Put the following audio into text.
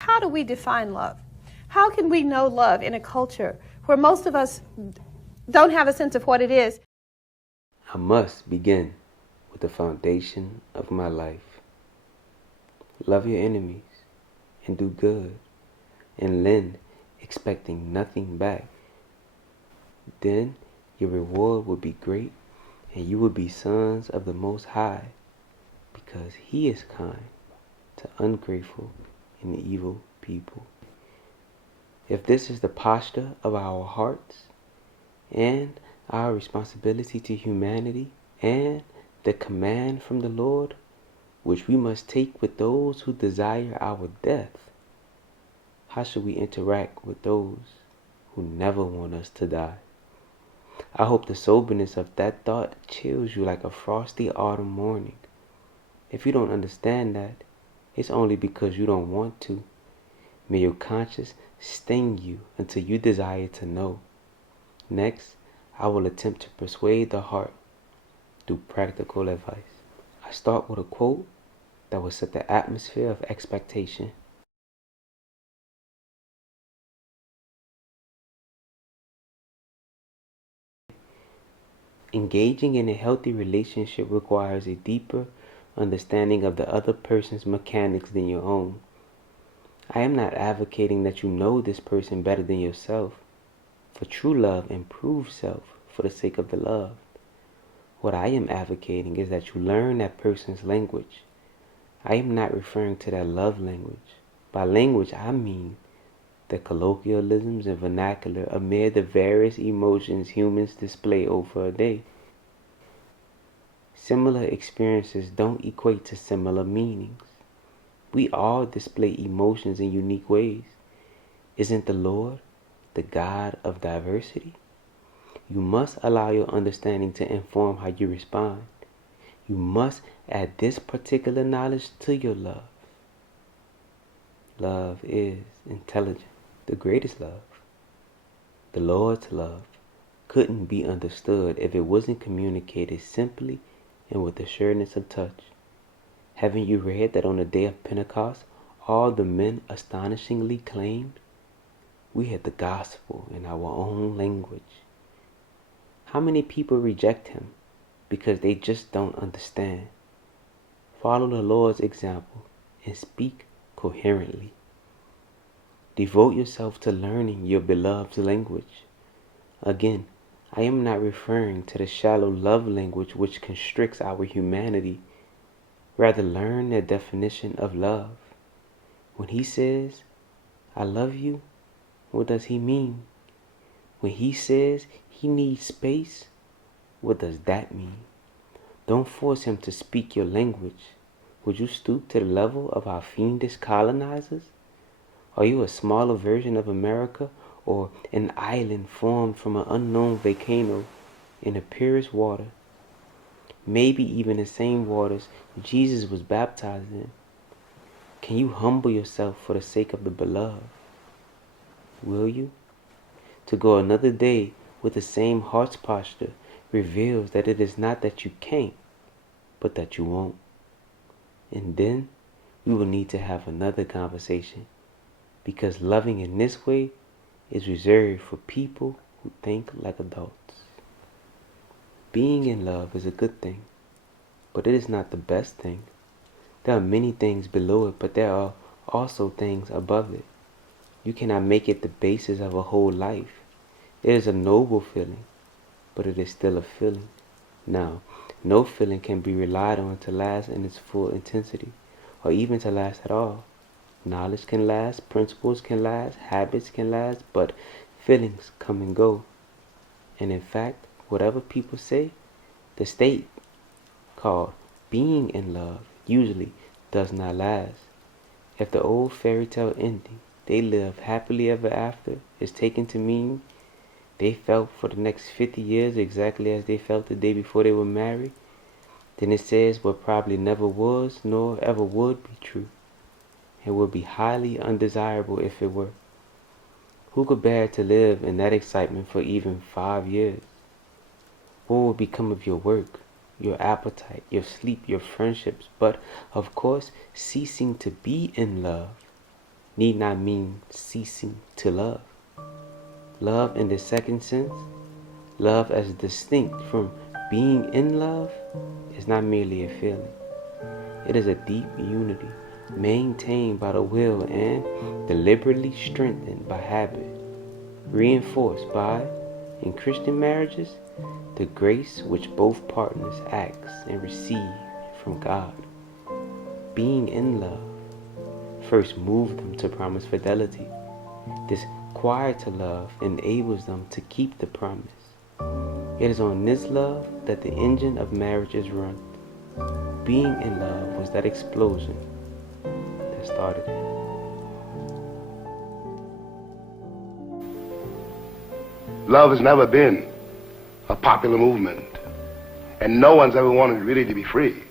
How do we define love? How can we know love in a culture where most of us don't have a sense of what it is? I must begin with the foundation of my life. Love your enemies and do good and lend, expecting nothing back. Then your reward will be great and you will be sons of the Most High, because He is kind to ungrateful and evil people. If this is the posture of our hearts and our responsibility to humanity and the command from the Lord, which we must take with those who desire our death, how should we interact with those who never want us to die? I hope the soberness of that thought chills you like a frosty autumn morning. If you don't understand that, it's only because you don't want to. May your conscience sting you until you desire to know. Next, I will attempt to persuade the heart through practical advice. I start with a quote that will set the atmosphere of expectation. Engaging in a healthy relationship requires a deeper understanding of the other person's mechanics than your own. I am not advocating that you know this person better than yourself, for true love improves self for the sake of the loved. What I am advocating is that you learn that person's language. I am not referring to that love language. By language, I mean the colloquialisms and vernacular amid the various emotions humans display over a day. Similar experiences don't equate to similar meanings. We all display emotions in unique ways. Isn't the Lord the God of diversity? You must allow your understanding to inform how you respond. You must add this particular knowledge to your love. Love is intelligent, the greatest love. The Lord's love couldn't be understood if it wasn't communicated simply and with the sureness of touch. Haven't you read that on the day of Pentecost, all the men astonishingly claimed, "We had the gospel in our own language"? How many people reject Him because they just don't understand? Follow the Lord's example and speak coherently. Devote yourself to learning your beloved's language. Again, I am not referring to the shallow love language which constricts our humanity. Rather, learn the definition of love. When He says, "I love you," what does He mean? When He says He needs space, what does that mean? Don't force Him to speak your language. Would you stoop to the level of our fiendish colonizers? Are you a smaller version of America, or an island formed from an unknown volcano in the purest water? Maybe even the same waters Jesus was baptized in. Can you humble yourself for the sake of the beloved? Will you? To go another day with the same heart's posture reveals that it is not that you can't, but that you won't. And then we will need to have another conversation, because loving in this way is reserved for people who think like adults. Being in love is a good thing, but it is not the best thing. There are many things below it, but there are also things above it. You cannot make it the basis of a whole life. It is a noble feeling, but it is still a feeling. Now, no feeling can be relied on to last in its full intensity, or even to last at all. Knowledge can last, principles can last, habits can last, but feelings come and go. And in fact, whatever people say, the state called being in love usually does not last. If the old fairy tale ending, "they live happily ever after," is taken to mean they felt for the next 50 years exactly as they felt the day before they were married, then it says what probably never was nor ever would be true, and would be highly undesirable if it were. Who could bear to live in that excitement for even 5 years? What would become of your work, your appetite, your sleep, your friendships, but, of course, ceasing to be in love? need not mean ceasing to love. Love in the second sense, love as distinct from being in love, is not merely a feeling. It is a deep unity maintained by the will and deliberately strengthened by habit, reinforced by, in Christian marriages, the grace which both partners ask and receive from God. Being in love first moved them to promise fidelity. This quieter love enables them to keep the promise. It is on this love that the engine of marriage is run. Being in love was that explosion that started it. Love has never been a popular movement, and no one's ever wanted really to be free.